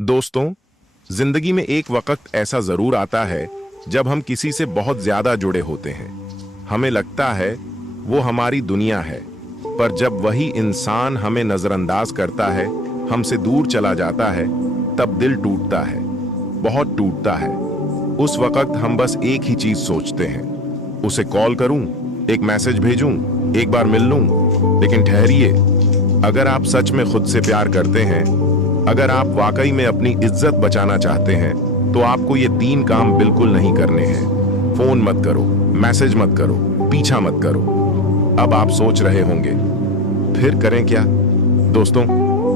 दोस्तों, जिंदगी में एक वक्त ऐसा जरूर आता है जब हम किसी से बहुत ज्यादा जुड़े होते हैं। हमें लगता है वो हमारी दुनिया है, पर जब वही इंसान हमें नजरअंदाज करता है, हमसे दूर चला जाता है, तब दिल टूटता है, बहुत टूटता है। उस वक्त हम बस एक ही चीज सोचते हैं, उसे कॉल करूं, एक मैसेज भेजूं, एक बार मिल लूं। लेकिन ठहरिए, अगर आप सच में खुद से प्यार करते हैं, अगर आप वाकई में अपनी इज्जत बचाना चाहते हैं, तो आपको ये 3 काम बिल्कुल नहीं करने हैं। फोन मत करो, मैसेज मत करो, पीछा मत करो। अब आप सोच रहे होंगे, फिर करें क्या? दोस्तों,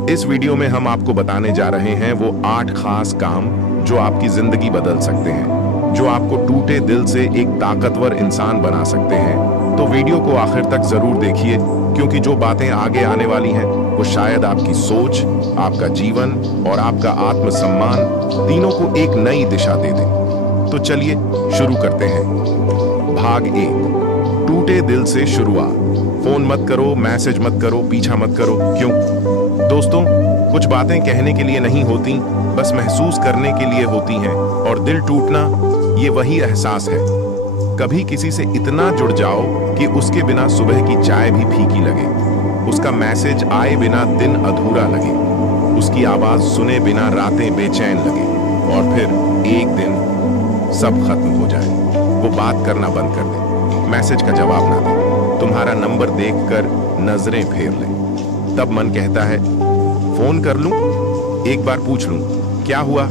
इस वीडियो में हम आपको बताने जा रहे हैं वो 8 खास काम जो आपकी जिंदगी बदल सकते हैं, जो आपको टूटे दिल से एक ताकतवर इंसान बना सकते हैं। तो वीडियो को आखिर तक जरूर देखिए, क्योंकि जो बातें आगे आने वाली हैं वो शायद आपकी सोच, आपका जीवन और आपका आत्मसम्मान तीनों को एक नई दिशा दे दे। तो चलिए शुरू करते हैं। भाग 1, टूटे दिल से शुरुआत। फोन मत करो, मैसेज मत करो, पीछा मत करो। क्यों? दोस्तों, कुछ बातें कहने के लिए नहीं होती, बस महसूस करने के लिए होती हैं। और दिल टूटना ये वही एहसास है। कभी किसी से इतना जुड़ जाओ कि उसके बिना सुबह की चाय भी फीकी लगे, उसका मैसेज आए बिना दिन अधूरा लगे, उसकी आवाज सुने बिना रातें बेचैन लगे, और फिर एक दिन सब खत्म हो जाए। वो बात करना बंद कर दे, मैसेज का जवाब ना दे, तुम्हारा नंबर देखकर नजरें फेर ले। तब मन कहता है फोन कर लूं, एक बार पूछ लूं क्या हुआ,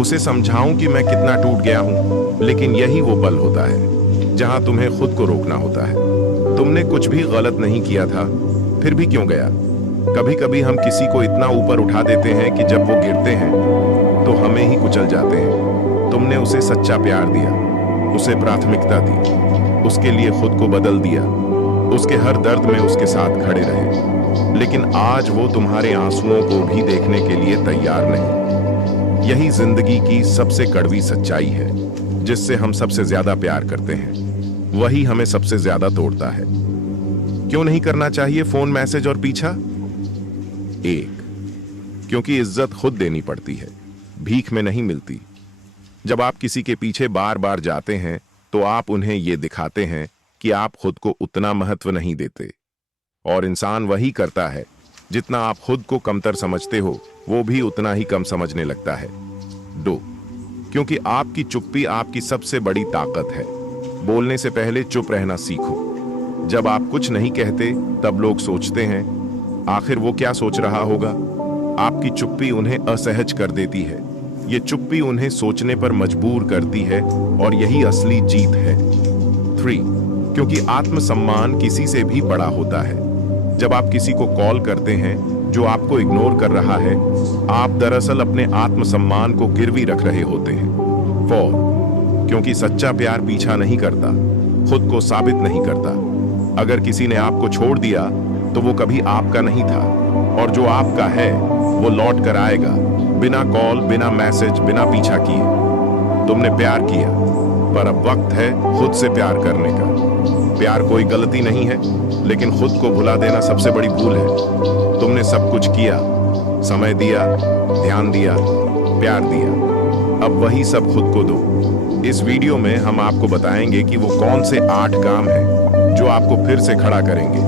उसे समझाऊं कि मैं कितना टूट गया हूं। लेकिन यही वो पल होता है जहां तुम्हें खुद को रोकना होता है। तुमने कुछ भी गलत नहीं किया था, फिर भी क्यों गया? कभी कभी हम किसी को इतना ऊपर उठा देते हैं कि जब वो गिरते हैं तो हमें ही कुचल जाते हैं। तुमने उसे सच्चा प्यार दिया, उसे प्राथमिकता दी, उसके लिए खुद को बदल दिया, उसके हर दर्द में उसके साथ खड़े रहे। लेकिन आज वो तुम्हारे आंसुओं को भी देखने के लिए तैयार नहीं। यही जिंदगी की सबसे कड़वी सच्चाई है। जिससे हम सबसे ज्यादा प्यार करते हैं, वही हमें सबसे ज्यादा तोड़ता है। क्यों नहीं करना चाहिए फोन, मैसेज और पीछा? 1, क्योंकि इज्जत खुद देनी पड़ती है, भीख में नहीं मिलती। जब आप किसी के पीछे बार बार जाते हैं, तो आप उन्हें यह दिखाते हैं कि आप खुद को उतना महत्व नहीं देते। और इंसान वही करता है, जितना आप खुद को कमतर समझते हो, वो भी उतना ही कम समझने लगता है। 2, क्योंकि आपकी चुप्पी आपकी सबसे बड़ी ताकत है। बोलने से पहले चुप रहना सीखो। जब आप कुछ नहीं कहते, तब लोग सोचते हैं आखिर वो क्या सोच रहा होगा। आपकी चुप्पी उन्हें असहज कर देती है। ये चुप्पी उन्हें सोचने पर मजबूर करती है, और यही असली जीत है। 3, क्योंकि आत्मसम्मान किसी से भी बड़ा होता है। जब आप किसी को कॉल करते हैं जो आपको इग्नोर कर रहा है, आप दरअसल अपने आत्मसम्मान को गिरवी रख रहे होते हैं। 4, क्योंकि सच्चा प्यार पीछा नहीं करता, खुद को साबित नहीं करता। अगर किसी ने आपको छोड़ दिया तो वो कभी आपका नहीं था, और जो आपका है वो लौट कर आएगा, बिना कॉल, बिना मैसेज, बिना पीछा किए। तुमने प्यार किया, पर अब वक्त है खुद से प्यार करने का। प्यार कोई गलती नहीं है, लेकिन खुद को भुला देना सबसे बड़ी भूल है। तुमने सब कुछ किया, समय दिया, ध्यान दिया, प्यार दिया, अब वही सब खुद को दो। इस वीडियो में हम आपको बताएंगे कि वो कौन से 8 काम हैं जो आपको फिर से खड़ा करेंगे,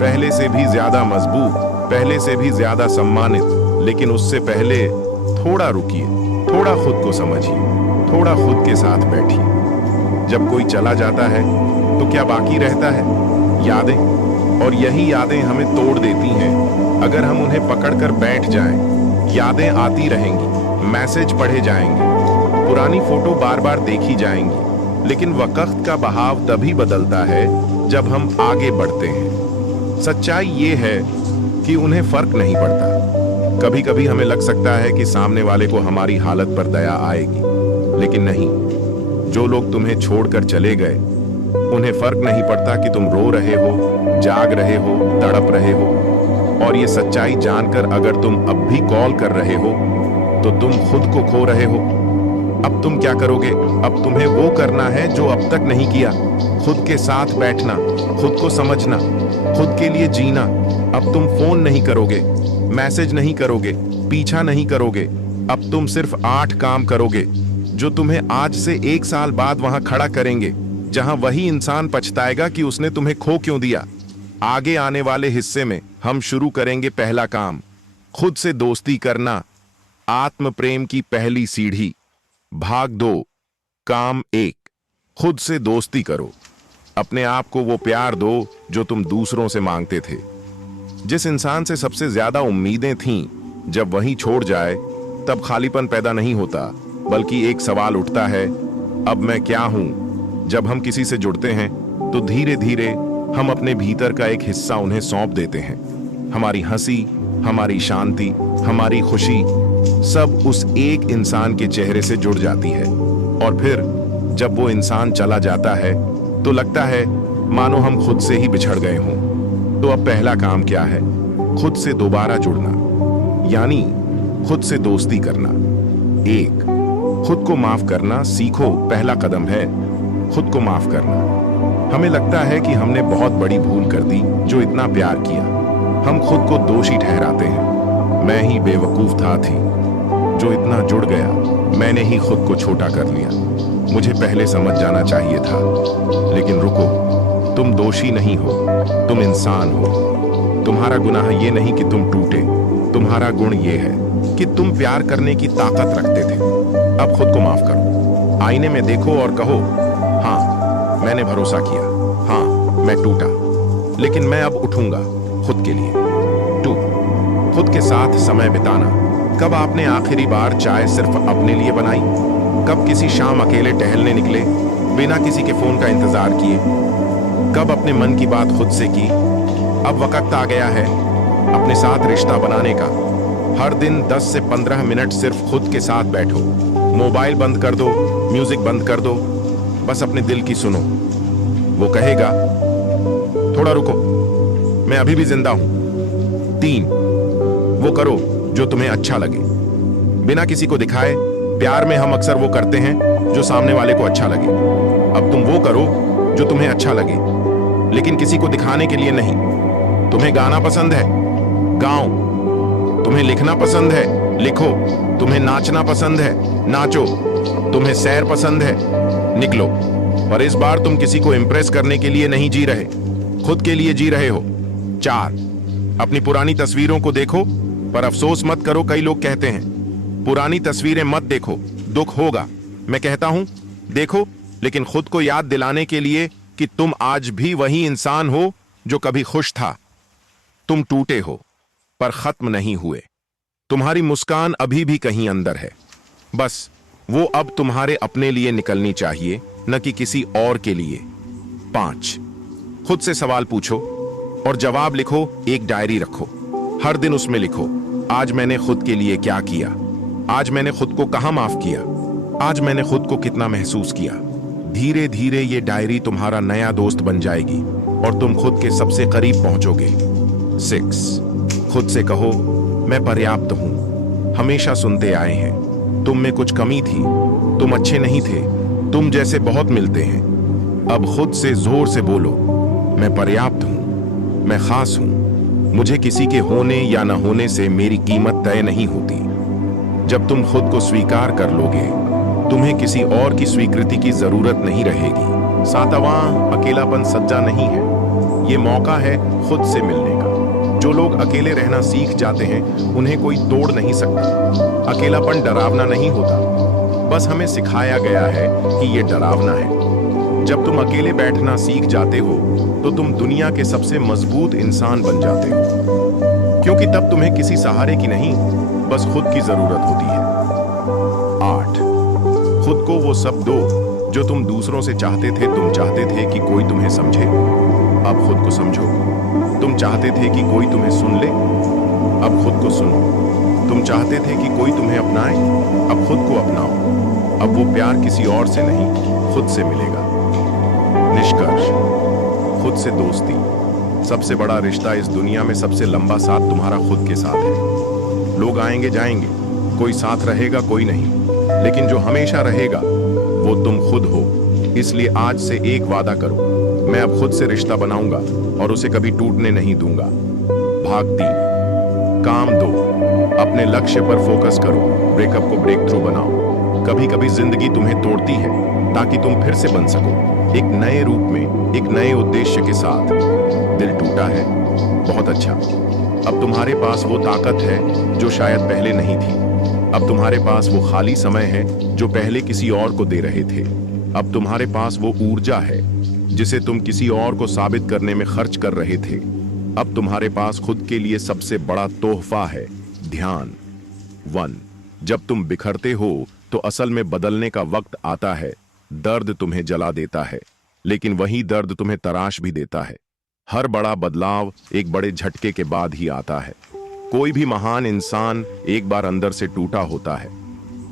पहले से भी ज्यादा मजबूत, पहले से भी ज्यादा सम्मानित। लेकिन उससे पहले थोड़ा रुकिए, थोड़ा खुद को समझिए, थोड़ा खुद के साथ बैठिए। जब कोई चला जाता है तो क्या बाकी रहता है? यादें। और यही यादें हमें तोड़ देती हैं। अगर हम उन्हें पकड़कर बैठ जाएं, यादें आती रहेंगी, मैसेज पढ़े जाएंगे, पुरानी फोटो बार बार देखी जाएंगी। लेकिन वक्त का बहाव तभी बदलता है जब हम आगे बढ़ते हैं। सच्चाई ये है कि उन्हें फर्क नहीं पड़ता। कभी कभी हमें लग सकता है कि सामने वाले को हमारी हालत पर दया आएगी, लेकिन नहीं। जो लोग तुम्हें छोड़कर चले गए, उन्हें फर्क नहीं पड़ता कि तुम रो रहे हो, जाग रहे हो, तड़प रहे हो। और ये सच्चाई जानकर अगर तुम अब भी कॉल कर रहे हो, तो तुम खुद को खो रहे हो। अब तुम क्या करोगे? अब तुम्हें वो करना है जो अब तक नहीं किया। खुद के साथ बैठना, खुद को समझना, खुद के लिए जीना। अब तुम फोन नहीं करोगे, मैसेज नहीं करोगे, पीछा नहीं करोगे, अब तुम सिर्फ 8 काम करोगे जो तुम्हें आज से 1 साल बाद वहां खड़ा करेंगे, जहां वही इंसान पछताएगा कि उसने तुम्हें खो क्यों दिया। आगे आने वाले हिस्से में हम शुरू करेंगे पहला काम, खुद से दोस्ती करना, आत्म प्रेम की पहली सीढ़ी। भाग 2, काम 1, खुद से दोस्ती करो। अपने आप को वो प्यार दो जो तुम दूसरों से मांगते थे। जिस इंसान से सबसे ज्यादा उम्मीदें थीं, जब वही छोड़ जाए तब खालीपन पैदा नहीं होता, बल्कि एक सवाल उठता है, अब मैं क्या हूं। जब हम किसी से जुड़ते हैं तो धीरे धीरे हम अपने भीतर का एक हिस्सा उन्हें सौंप देते हैं। हमारी हंसी, हमारी शांति, हमारी खुशी सब उस एक इंसान के चेहरे से जुड़ जाती है। और फिर जब वो इंसान चला जाता है तो लगता है मानो हम खुद से ही बिछड़ गए हों। तो अब पहला काम क्या है? खुद से दोबारा जुड़ना, यानी खुद से दोस्ती करना। 1, खुद को माफ करना सीखो। पहला कदम है खुद को माफ करना। हमें लगता है कि हमने बहुत बड़ी भूल कर दी जो इतना प्यार किया। हम खुद को दोषी ठहराते हैं। मैं ही बेवकूफ थी जो इतना जुड़ गया, मैंने ही खुद को छोटा कर लिया, मुझे पहले समझ जाना चाहिए था। लेकिन रुको, तुम दोषी नहीं हो, तुम इंसान हो। तुम्हारा गुनाह ये नहीं कि तुम टूटे, तुम्हारा गुण ये है कि तुम प्यार करने की ताकत रखते थे। अब खुद को माफ करो। आईने में देखो और कहो, हाँ मैंने भरोसा किया, हाँ मैं टूटा, लेकिन मैं अब उठूंगा खुद के लिए। 2, खुद के साथ समय बिताना। कब आपने आखिरी बार चाय सिर्फ अपने लिए बनाई? कब किसी शाम अकेले टहलने निकले बिना किसी के फोन का इंतजार किए? कब अपने मन की बात खुद से की? अब वक्त आ गया है अपने साथ रिश्ता बनाने का। हर दिन 10 से 15 मिनट सिर्फ खुद के साथ बैठो। मोबाइल बंद कर दो, म्यूजिक बंद कर दो, बस अपने दिल की सुनो। वो कहेगा, थोड़ा रुको, मैं अभी भी जिंदा हूं। 3, वो करो जो तुम्हें अच्छा लगे, बिना किसी को दिखाए। प्यार में हम अक्सर वो करते हैं जो सामने वाले को अच्छा लगे। अब तुम वो करो जो तुम्हें अच्छा लगे, लेकिन किसी को दिखाने के लिए नहीं। तुम्हें गाना पसंद है, गाओ। तुम्हें लिखना पसंद है, लिखो। तुम्हें नाचना पसंद है, नाचो। तुम्हें सैर पसंद है, निकलो। पर इस बार तुम किसी को इंप्रेस करने के लिए नहीं जी रहे, खुद के लिए जी रहे हो। 4, अपनी पुरानी तस्वीरों को देखो, पर अफसोस मत करो। कई लोग कहते हैं पुरानी तस्वीरें मत देखो, दुख होगा। मैं कहता हूं देखो, लेकिन खुद को याद दिलाने के लिए कि तुम आज भी वही इंसान हो जो कभी खुश था। तुम टूटे हो पर खत्म नहीं हुए। तुम्हारी मुस्कान अभी भी कहीं अंदर है, बस वो अब तुम्हारे अपने लिए निकलनी चाहिए, न कि किसी और के लिए। 5, खुद से सवाल पूछो और जवाब लिखो। एक डायरी रखो, हर दिन उसमें लिखो, आज मैंने खुद के लिए क्या किया, आज मैंने खुद को कहां माफ किया, आज मैंने खुद को कितना महसूस किया। धीरे धीरे ये डायरी तुम्हारा नया दोस्त बन जाएगी और तुम खुद के सबसे करीब पहुंचोगे। 6, खुद से कहो, मैं पर्याप्त हूं। हमेशा सुनते आए हैं तुम में कुछ कमी थी, तुम अच्छे नहीं थे, तुम जैसे बहुत मिलते हैं। अब खुद से जोर से बोलो, मैं पर्याप्त हूं, मैं खास हूं। मुझे किसी के होने या न होने से मेरी कीमत तय नहीं होती। जब तुम खुद को स्वीकार कर लोगे, तुम्हें किसी और की स्वीकृति की जरूरत नहीं रहेगी। 7वां, अकेलापन सज्जा नहीं है, ये मौका है खुद से मिलने का। जो लोग अकेले रहना सीख जाते हैं उन्हें कोई तोड़ नहीं सकता। अकेलापन डरावना नहीं होता, बस हमें सिखाया गया है कि ये डरावना है। जब तुम अकेले बैठना सीख जाते हो तो तुम दुनिया के सबसे मजबूत इंसान बन जाते हो, क्योंकि तब तुम्हें किसी सहारे की नहीं, बस खुद की जरूरत होती है। 8, खुद को वो सब दो जो तुम दूसरों से चाहते थे। तुम चाहते थे कि कोई तुम्हें समझे, अब खुद को समझो। तुम चाहते थे कि कोई तुम्हें सुन ले, अब खुद को सुनो। तुम चाहते थे कि कोई तुम्हें अपनाए, अब खुद को अपनाओ। अब वो प्यार किसी और से नहीं, खुद से मिलेगा। निष्कर्ष, खुद से दोस्ती। सबसे बड़ा रिश्ता इस दुनिया में, सबसे लंबा साथ तुम्हारा खुद के साथ है। लोग आएंगे जाएंगे, कोई साथ रहेगा कोई नहीं, लेकिन जो हमेशा रहेगा वो तुम खुद हो। इसलिए आज से एक वादा करो, मैं अब खुद से रिश्ता बनाऊंगा और उसे कभी टूटने नहीं दूंगा। भाग 3, काम 2, अपने लक्ष्य पर फोकस करो, ब्रेकअप को ब्रेक थ्रू बनाओ। कभी कभी जिंदगी तुम्हें तोड़ती है ताकि तुम फिर से बन सको, एक नए रूप में, एक नए उद्देश्य के साथ। दिल टूटा है, बहुत अच्छा। अब तुम्हारे पास वो ताकत है जो शायद पहले नहीं थी। अब तुम्हारे पास वो खाली समय है जो पहले किसी और को दे रहे थे। अब तुम्हारे पास वो ऊर्जा है जिसे तुम किसी और को साबित करने में खर्च कर रहे थे। अब तुम्हारे पास खुद के लिए सबसे बड़ा तोहफा है, ध्यान। 1, जब तुम बिखरते हो तो असल में बदलने का वक्त आता है। दर्द तुम्हें जला देता है, लेकिन वही दर्द तुम्हें तराश भी देता है। हर बड़ा बदलाव एक बड़े झटके के बाद ही आता है। कोई भी महान इंसान एक बार अंदर से टूटा होता है,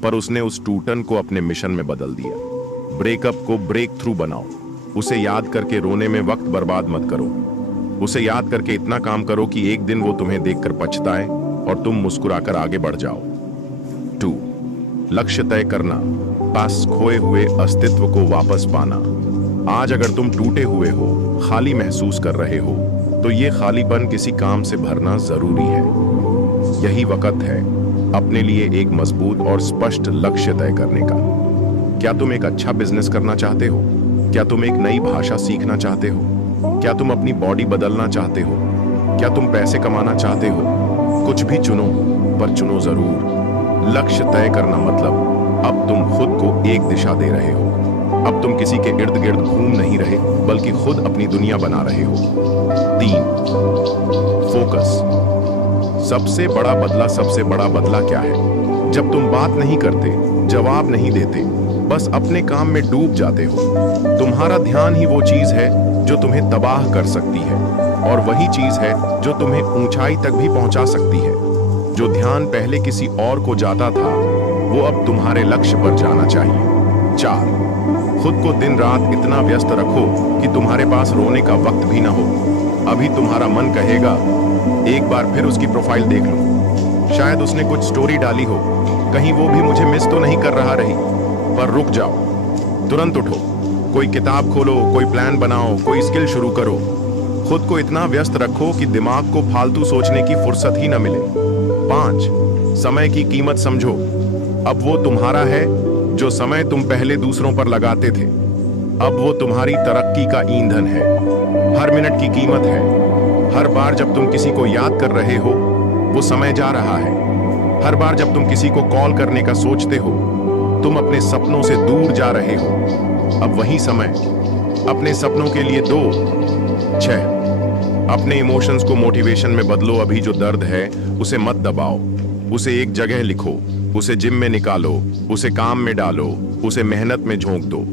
पर उसने उस टूटन को अपने मिशन में बदल दिया। ब्रेकअप को ब्रेक थ्रू बनाओ। उसे याद करके रोने में वक्त बर्बाद मत करो। उसे याद करके इतना काम करो कि एक दिन वो तुम्हें देखकर पछताए और तुम मुस्कुराकर आगे बढ़ जाओ। 2, लक्ष्य तय करना, पास खोए हुए अस्तित्व को वापस पाना। आज अगर तुम टूटे हुए हो, खाली महसूस कर रहे हो, तो ये खालीपन किसी काम से भरना जरूरी है। यही वक्त है अपने लिए एक मजबूत और स्पष्ट लक्ष्य तय करने का। क्या तुम एक अच्छा बिजनेस करना चाहते हो? क्या तुम एक नई भाषा सीखना चाहते हो? क्या तुम अपनी बॉडी बदलना चाहते हो? क्या तुम पैसे कमाना चाहते हो? कुछ भी चुनो, पर चुनो जरूर। लक्ष्य तय करना मतलब अब तुम खुद को एक दिशा दे रहे हो। अब तुम किसी के इर्द गिर्द घूम नहीं रहे, बल्कि खुद अपनी दुनिया बना रहे हो। 3, फोकस। सबसे बड़ा बदला क्या है? जब तुम बात नहीं करते, जवाब नहीं देते, बस अपने काम में डूब जाते हो। तुम्हारा ध्यान ही वो चीज है जो तुम्हें तबाह कर सकती है, और वही चीज है जो तुम्हें ऊंचाई तक भी पहुंचा सकती है। जो ध्यान पहले किसी और को जाता था, वो अब तुम्हारे लक्ष्य पर जाना चाहिए। 4, खुद को दिन रात इतना व्यस्त रखो कि तुम्हारे पास रोने का वक्त भी ना हो। अभी तुम्हारा मन कहेगा, एक बार फिर उसकी प्रोफाइल देख लो, शायद उसने कुछ स्टोरी डाली हो, कहीं वो भी मुझे मिस तो नहीं कर रहा रही। पर रुक जाओ, तुरंत उठो, कोई किताब खोलो, कोई प्लान बनाओ, कोई स्किल शुरू करो। खुद को इतना व्यस्त रखो कि दिमाग को फालतू सोचने की फुर्सत ही न मिले। 5, समय की कीमत समझो। अब वो तुम्हारा है जो समय तुम पहले दूसरों पर लगाते थे। अब वो तुम्हारी तरक्की का ईंधन है। हर मिनट की कीमत है। हर बार जब तुम किसी को याद कर रहे हो, वो समय जा रहा है। हर बार जब तुम किसी को कॉल करने का सोचते हो, तुम अपने सपनों से दूर जा रहे हो। अब वही समय अपने सपनों के लिए दो। 6, अपने इमोशंस को मोटिवेशन में बदलो। अभी जो दर्द है उसे मत दबाओ, उसे एक जगह लिखो, उसे जिम में निकालो, उसे काम में डालो, उसे मेहनत में झोंक दो।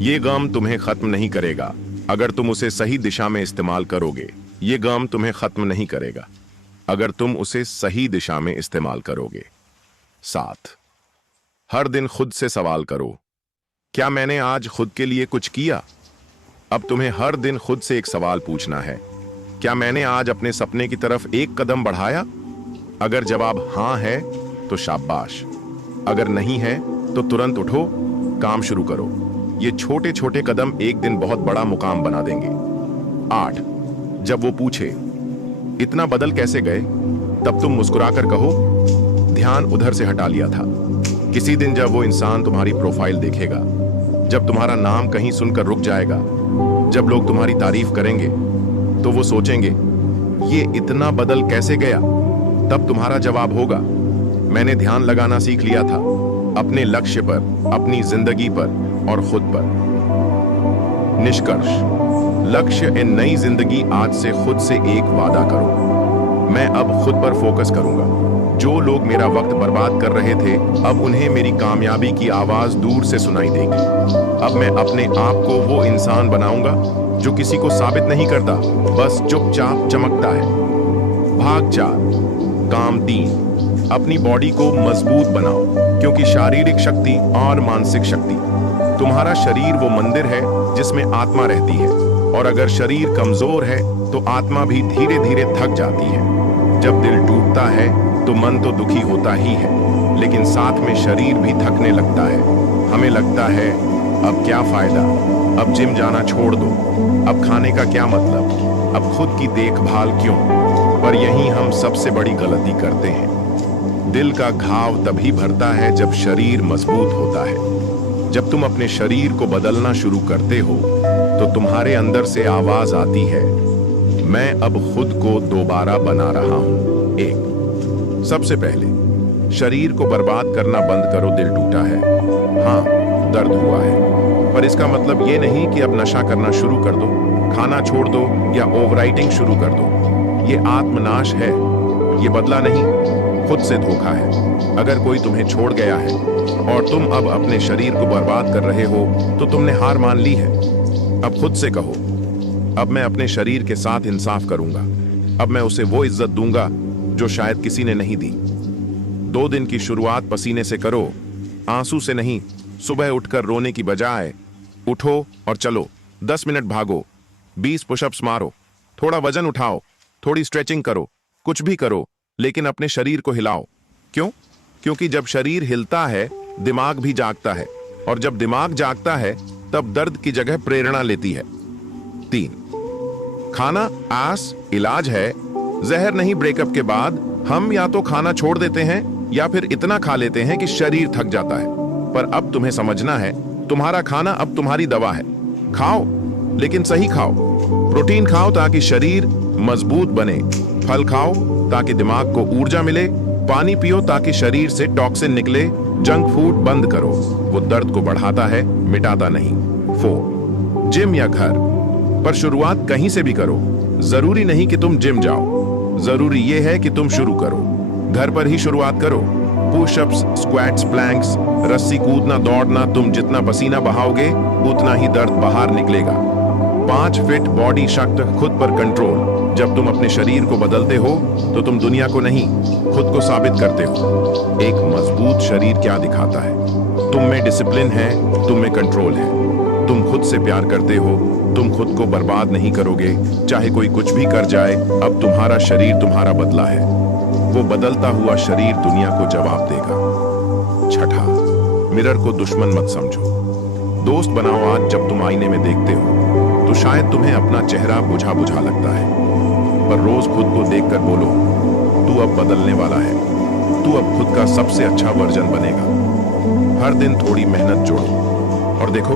ये गम तुम्हें खत्म नहीं करेगा अगर तुम उसे सही दिशा में इस्तेमाल करोगे। ये गम तुम्हें खत्म नहीं करेगा अगर तुम उसे सही दिशा में इस्तेमाल करोगे। 7, हर दिन खुद से सवाल करो, क्या मैंने आज खुद के लिए कुछ किया? अब तुम्हें हर दिन खुद से एक सवाल पूछना है, क्या मैंने आज अपने सपने की तरफ एक कदम बढ़ाया? अगर जवाब हां है तो शाबाश, अगर नहीं है तो तुरंत उठो, काम शुरू करो। ये छोटे छोटे कदम एक दिन बहुत बड़ा मुकाम बना देंगे। 8, जब वो पूछे इतना बदल कैसे गए, तब तुम मुस्कुराकर कहो, ध्यान उधर से हटा लिया था। किसी दिन जब वो इंसान तुम्हारी प्रोफाइल देखेगा, जब तुम्हारा नाम कहीं सुनकर रुक जाएगा, जब लोग तुम्हारी तारीफ करेंगे, तो वो सोचेंगे ये इतना बदल कैसे गया। तब तुम्हारा जवाब होगा, मैंने ध्यान लगाना सीख लिया था, अपने लक्ष्य पर, अपनी जिंदगी पर और खुद पर। निष्कर्ष, लक्ष्य इन नई जिंदगी। आज से खुद से एक वादा करो, मैं अब खुद पर फोकस करूंगा। जो लोग मेरा वक्त बर्बाद कर रहे थे, अब उन्हें मेरी कामयाबी की आवाज दूर से सुनाई देगी। अब मैं अपने आप को वो इंसान बनाऊंगा जो किसी को साबित नहीं करता, बस चुपचाप चमकता है। भाग 4, काम 3, अपनी बॉडी को मजबूत बनाओ, क्योंकि शारीरिक शक्ति और मानसिक शक्ति। तुम्हारा शरीर वो मंदिर है जिसमें आत्मा रहती है, और अगर शरीर कमजोर है तो आत्मा भी धीरे धीरे थक जाती है। जब दिल टूटता है तो मन तो दुखी होता ही है, लेकिन साथ में शरीर भी थकने लगता है। हमें लगता है अब क्या फायदा, अब जिम जाना छोड़ दो, अब खाने का क्या मतलब, अब खुद की देखभाल क्यों। पर यही हम सबसे बड़ी गलती करते हैं। दिल का घाव तभी भरता है जब शरीर मजबूत होता है। जब तुम अपने शरीर को बदलना शुरू करते हो तो तुम्हारे अंदर से आवाज आती है, मैं अब खुद को दोबारा बना रहा हूं। एक, सबसे पहले शरीर को बर्बाद करना बंद करो। दिल टूटा है, हाँ दर्द हुआ है, पर इसका मतलब ये नहीं कि अब नशा करना शुरू कर दो, खाना छोड़ दो या ओवरराइटिंग शुरू कर दो। ये आत्मनाश है, ये बदला नहीं, खुद से धोखा है। अगर कोई तुम्हें छोड़ गया है और तुम अब अपने शरीर को बर्बाद कर रहे हो तो तुमने हार मान ली है। अब खुद से कहो, अब मैं अपने शरीर के साथ इंसाफ करूंगा। अब मैं उसे वो इज्जत दूंगा जो शायद किसी ने नहीं दी। 2 दिन की शुरुआत पसीने से करो, आंसू से नहीं। सुबह उठकर रोने की बजाय उठो और चलो। 10 मिनट भागो, 20 पुशअप्स मारो, थोड़ा वजन उठाओ, थोड़ी स्ट्रेचिंग करो, कुछ भी करो, लेकिन अपने शरीर को हिलाओ। क्यों? क्योंकि जब शरीर हिलता है दिमाग भी जागता है, और जब दिमाग जागता है तब दर्द की जगह प्रेरणा लेती है। 3, खाना आस इलाज है, जहर नहीं। ब्रेकअप के बाद हम या तो खाना छोड़ देते हैं या फिर इतना खा लेते हैं कि शरीर थक जाता है। पर अब तुम्हें समझना है, तुम्हारा खाना अब तुम्हारी दवा है। खाओ, लेकिन सही खाओ। प्रोटीन खाओ ताकि शरीर मजबूत बने, फल खाओ ताकि दिमाग को ऊर्जा मिले, पानी पियो ताकि शरीर से टॉक्सिन निकले। जंक फूड बंद करो, वो दर्द को बढ़ाता है, मिटाता नहीं। 4, जिम या घर, पर शुरुआत कहीं से भी करो। जरूरी नहीं कि तुम जिम जाओ, जरूरी यह है कि तुम शुरू करो। घर पर ही शुरुआत करो। पुशअप्स, स्क्वाट्स, प्लैंक्स, रस्सी कूदना, दौड़ना। तुम जितना पसीना बहाओगे उतना ही दर्द बाहर निकलेगा। 5, फिट बॉडी शक्त, खुद पर कंट्रोल। जब तुम अपने शरीर को बदलते हो तो तुम दुनिया को नहीं, खुद को साबित करते हो। एक मजबूत शरीर क्या दिखाता है? तुम में डिसिप्लिन है, तुम में कंट्रोल है। तुम खुद से प्यार करते हो, तुम खुद को बर्बाद नहीं करोगे, चाहे कोई कुछ भी कर जाए। अब तुम्हारा शरीर तुम्हारा बदला है, वो बदलता हुआ शरीर दुनिया को जवाब देगा। 6, मिरर को दुश्मन मत समझो, दोस्त बनाओ। आज जब तुम आईने में देखते हो तो शायद तुम्हें अपना चेहरा बुझा बुझा लगता है, पर रोज खुद को देखकर बोलो, तू अब बदलने वाला है, तू अब खुद का सबसे अच्छा वर्जन बनेगा। हर दिन थोड़ी मेहनत जोड़ो और देखो,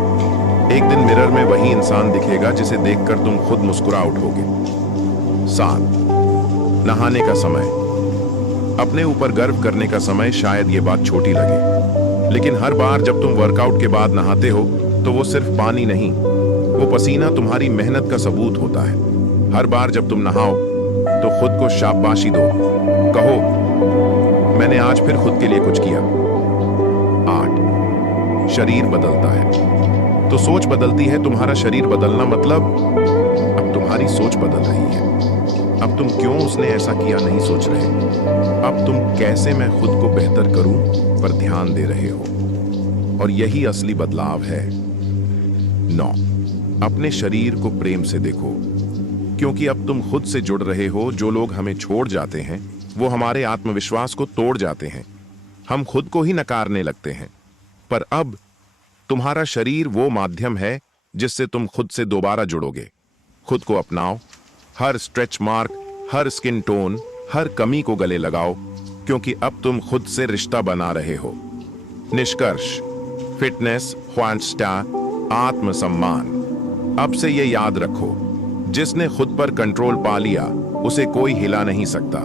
एक दिन मिरर में वही इंसान दिखेगा जिसे देखकर तुम खुद मुस्कुरा उठोगे। 7, नहाने का समय, अपने ऊपर गर्व करने का समय। शायद ये बात छोटी लगे, लेकिन हर बार जब तुम वर्कआउट के बाद नहाते हो तो वो सिर्फ पानी नहीं, वो पसीना तुम्हारी मेहनत का सबूत होता है। हर बार जब तुम नहाओ तो खुद को शाबाशी दो, कहो मैंने आज फिर खुद के लिए कुछ किया। 8, शरीर बदलता है तो सोच बदलती है। तुम्हारा शरीर बदलना मतलब अब तुम्हारी सोच बदल रही है। अब तुम क्यों उसने ऐसा किया नहीं सोच रहे, अब तुम कैसे मैं खुद को बेहतर करूं पर ध्यान दे रहे हो। और यही असली बदलाव है। 9, अपने शरीर को प्रेम से देखो, क्योंकि अब तुम खुद से जुड़ रहे हो। जो लोग हमें छोड़ जाते हैं वो हमारे आत्मविश्वास को तोड़ जाते हैं, हम खुद को ही नकारने लगते हैं। पर अब तुम्हारा शरीर वो माध्यम है जिससे तुम खुद से दोबारा जुड़ोगे। खुद को अपनाओ, हर स्ट्रेच मार्क, हर स्किन टोन, हर कमी को गले लगाओ, क्योंकि अब तुम खुद से रिश्ता बना रहे हो। निष्कर्ष, फिटनेस, ख्वांस्टा, आत्मसम्मान। अब से ये याद रखो, जिसने खुद पर कंट्रोल पा लिया उसे कोई हिला नहीं सकता।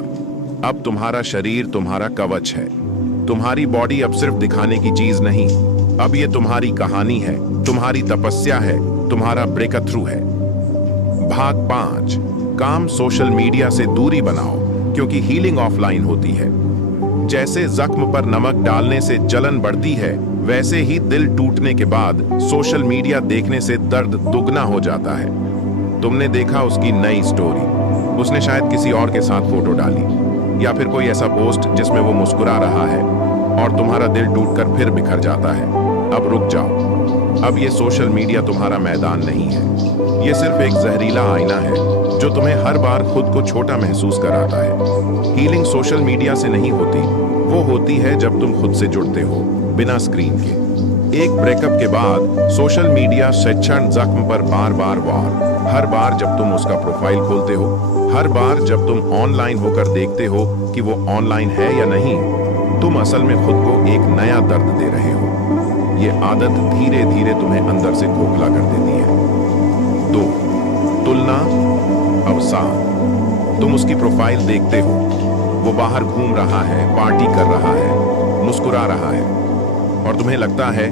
अब तुम्हारा शरीर तुम्हारा कवच है। तुम्हारी बॉडी अब सिर्फ दिखाने की चीज नहीं, अब ये तुम्हारी कहानी है, तुम्हारी तपस्या है, तुम्हारा ब्रेक थ्रू है। भाग 5, काम सोशल मीडिया से दूरी बनाओ, क्योंकि हीलिंग ऑफलाइन होती है। जैसे जख्म पर नमक डालने से जलन बढ़ती है, वैसे ही दिल टूटने के बाद सोशल मीडिया देखने से दर्द दुगना हो जाता है। तुमने देखा उसकी नई स्टोरी, उसने शायद किसी और के साथ फोटो डाली, या फिर कोई ऐसा पोस्ट जिसमें वो मुस्कुरा रहा है, और तुम्हारा दिल टूटकर फिर बिखर जाता है। अब रुक जाओ, अब ये सोशल मीडिया तुम्हारा मैदान नहीं है। ये सिर्फ एक जहरीला आईना है जो तुम्हें हर बार खुद को छोटा महसूस कराता है। हीलिंग सोशल मीडिया से नहीं होती, वो होती है जब तुम खुद से जुड़ते हो, बिना स्क्रीन के। एक ब्रेकअप के बाद सोशल मीडिया शिक्षण जख्म पर बार बार वार। हर बार जब तुम उसका प्रोफाइल खोलते हो, हर बार जब तुम ऑनलाइन होकर देखते हो कि वो ऑनलाइन है या नहीं, तुम असल में खुद को एक नया दर्द दे रहे हो। ये आदत धीरे धीरे तुम्हें अंदर से खोखला कर देती है। 2. तुलना अवसाद। तुम उसकी प्रोफाइल देखते हो, वो बाहर घूम रहा है, पार्टी कर रहा है, मुस्कुरा रहा है, और तुम्हें लगता है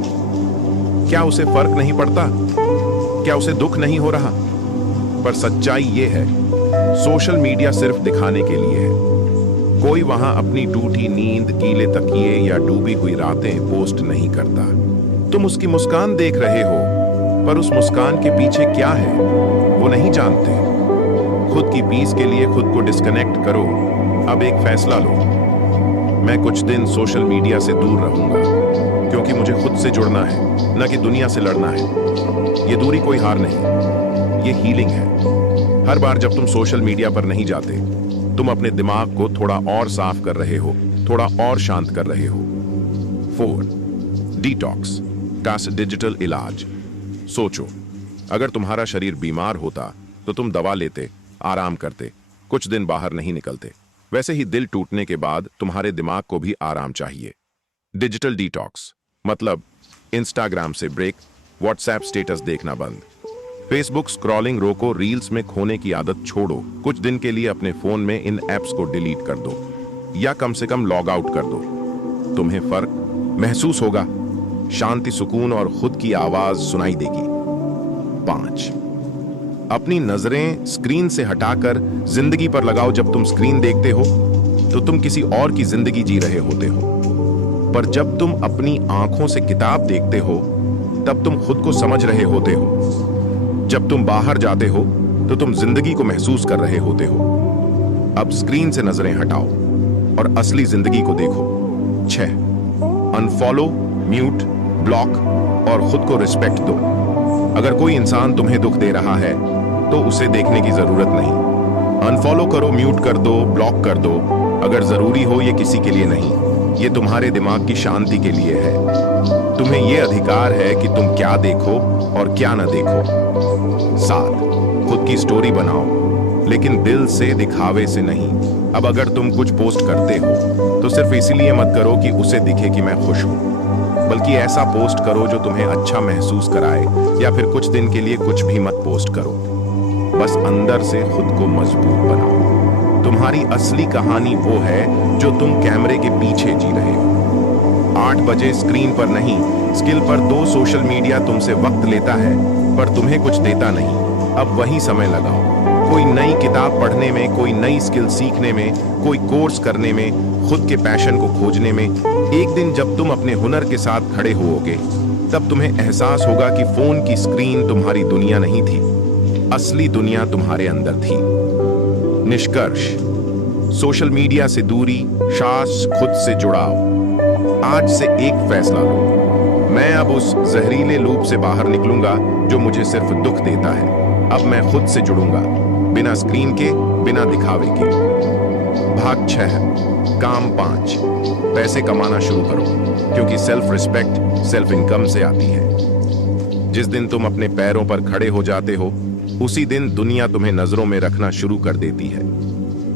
क्या उसे फर्क नहीं पड़ता, क्या उसे दुख नहीं हो रहा। पर सच्चाई ये है, सोशल मीडिया सिर्फ दिखाने के लिए है। कोई वहां अपनी टूटी नींद, गीले तकिए या डूबी हुई रातें पोस्ट नहीं करता। तुम उसकी मुस्कान देख रहे हो, पर उस मुस्कान के पीछे क्या है वो नहीं जानते। खुद की पीस के लिए खुद को डिस्कनेक्ट करो। अब एक फैसला लो, मैं कुछ दिन सोशल मीडिया से दूर रहूंगा, क्योंकि मुझे खुद से जुड़ना है, न कि दुनिया से लड़ना है। ये दूरी कोई हार नहीं, ये हीलिंग है। हर बार जब तुम सोशल मीडिया पर नहीं जाते, तुम अपने दिमाग को थोड़ा और साफ कर रहे हो, थोड़ा और शांत कर रहे हो। 4. डिटॉक्स का डिजिटल इलाज। सोचो, अगर तुम्हारा शरीर बीमार होता तो तुम दवा लेते, आराम करते, कुछ दिन बाहर नहीं निकलते। वैसे ही दिल टूटने के बाद तुम्हारे दिमाग को भी आराम चाहिए। डिजिटल डिटॉक्स मतलब इंस्टाग्राम से ब्रेक, व्हाट्सएप स्टेटस देखना बंद, फेसबुक स्क्रॉलिंग रोको, रील्स में खोने की आदत छोड़ो। कुछ दिन के लिए अपने फोन में इन ऐप्स को डिलीट कर दो, या कम से कम लॉग आउट कर दो। तुम्हें फर्क महसूस होगा, शांति, सुकून और खुद की आवाज सुनाई देगी। 5. अपनी नजरें स्क्रीन से हटाकर जिंदगी पर लगाओ। जब तुम स्क्रीन देखते हो तो तुम किसी और की जिंदगी जी रहे होते हो, पर जब तुम अपनी आंखों से किताब देखते हो तब तुम खुद को समझ रहे होते हो। जब तुम बाहर जाते हो तो तुम जिंदगी को महसूस कर रहे होते हो। अब स्क्रीन से नजरें हटाओ और असली जिंदगी को देखो। 6. अनफॉलो, म्यूट, ब्लॉक और खुद को रिस्पेक्ट दो। अगर कोई इंसान तुम्हें दुख दे रहा है तो उसे देखने की जरूरत नहीं। अनफॉलो करो, म्यूट कर दो, ब्लॉक कर दो, अगर जरूरी हो। ये किसी के लिए नहीं, ये तुम्हारे दिमाग की शांति के लिए है। तुम्हें यह अधिकार है कि तुम क्या देखो और क्या ना देखो। 7. खुद की स्टोरी बनाओ, लेकिन दिल से, दिखावे से नहीं। अब अगर तुम कुछ पोस्ट करते हो तो सिर्फ इसीलिए मत करो कि उसे दिखे कि मैं खुश हूं, बल्कि ऐसा पोस्ट करो जो तुम्हें अच्छा महसूस कराए। या फिर कुछ दिन के लिए कुछ भी मत पोस्ट करो, बस अंदर से खुद को मजबूत बनाओ। तुम्हारी असली कहानी वो है जो तुम कैमरे के पीछे जी रहे हो। 8 बजे स्क्रीन पर नहीं, स्किल पर दो। सोशल मीडिया तुमसे वक्त लेता है पर तुम्हें कुछ देता नहीं। अब वही समय लगाओ, कोई नई किताब पढ़ने में, कोई नई स्किल सीखने में, कोई कोर्स करने में, खुद के पैशन को खोजने में। एक दिन जब तुम अपने हुनर के साथ खड़े होोगे तब तुम्हें एहसास होगा कि फोन की स्क्रीन तुम्हारी दुनिया नहीं थी, असली दुनिया तुम्हारे अंदर थी। निष्कर्ष, सोशल मीडिया से दूरी, सांस, खुद से जुड़ाव। आज से एक फैसला लो, मैं अब उस जहरीले लूप से बाहर निकलूंगा जो मुझे सिर्फ दुख देता है। अब मैं खुद से जुड़ूंगा, बिना स्क्रीन के, बिना दिखावे के। भाग 6, काम 5, पैसे कमाना शुरू करो, क्योंकि सेल्फ रिस्पेक्ट सेल्फ इनकम से आती है। जिस दिन तुम अपने पैरों पर खड़े हो जाते हो, उसी दिन दुनिया तुम्हें नजरों में रखना शुरू कर देती है।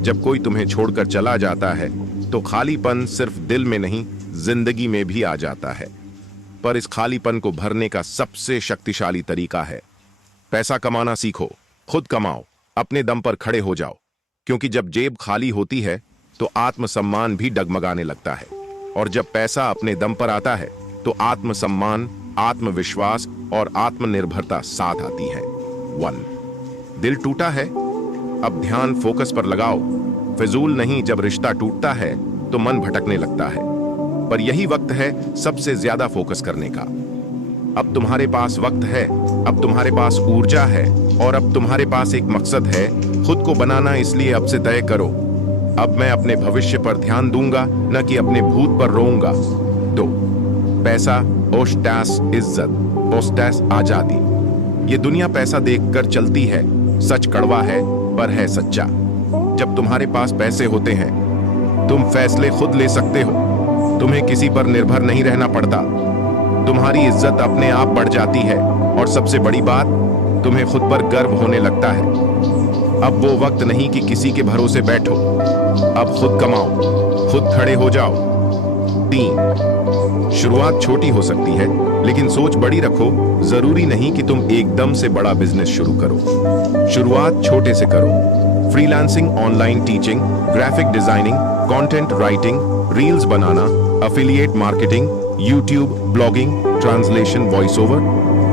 जब कोई तुम्हें छोड़कर चला जाता है तो खालीपन सिर्फ दिल में नहीं, जिंदगी में भी आ जाता है। पर इस खालीपन को भरने का सबसे शक्तिशाली तरीका है पैसा कमाना सीखो, खुद कमाओ, अपने दम पर खड़े हो जाओ। क्योंकि जब जेब खाली होती है तो आत्मसम्मान भी डगमगाने लगता है, और जब पैसा अपने दम पर आता है तो आत्मसम्मान, आत्मविश्वास और आत्मनिर्भरता साथ आती है। 1. दिल टूटा है, अब ध्यान फोकस पर लगाओ। फिजूल नहीं, जब रिश्ता टूटता है तो मन भटकने लगता है, पर यही वक्त है सबसे ज्यादा फोकस करने का। अब तुम्हारे पास वक्त है, अब तुम्हारे पास ऊर्जा है, और अब तुम्हारे पास एक मकसद है, खुद को बनाना। इसलिए अब से तय करो, अब मैं अपने भविष्य पर ध्यान दूंगा, न कि अपने भूत पर रोऊंगा। 2. पैसा, ओस्टैस इज्जत, ओस्टैस आजादी। ये दुनिया पैसा देखकर चलती है, सच कड़वा है पर है सच्चा। जब तुम्हारे पास पैसे होते हैं तुम फैसले खुद ले सकते हो, तुम्हें किसी पर निर्भर नहीं रहना पड़ता, तुम्हारी इज्जत अपने आप बढ़ जाती है, और सबसे बड़ी बात, तुम्हें खुद पर गर्व होने लगता है। अब वो वक्त नहीं कि किसी के भरोसे बैठो, अब खुद कमाओ, खुद खड़े हो जाओ। 3, शुरुआत छोटी हो सकती है, लेकिन सोच बड़ी रखो। जरूरी नहीं कि तुम एकदम से बड़ा बिजनेस शुरू करो। शुरुआत छोटे से करो। Freelancing, online teaching, graphic designing, content writing, reels बनाना, affiliate marketing, YouTube, blogging, translation, voice over,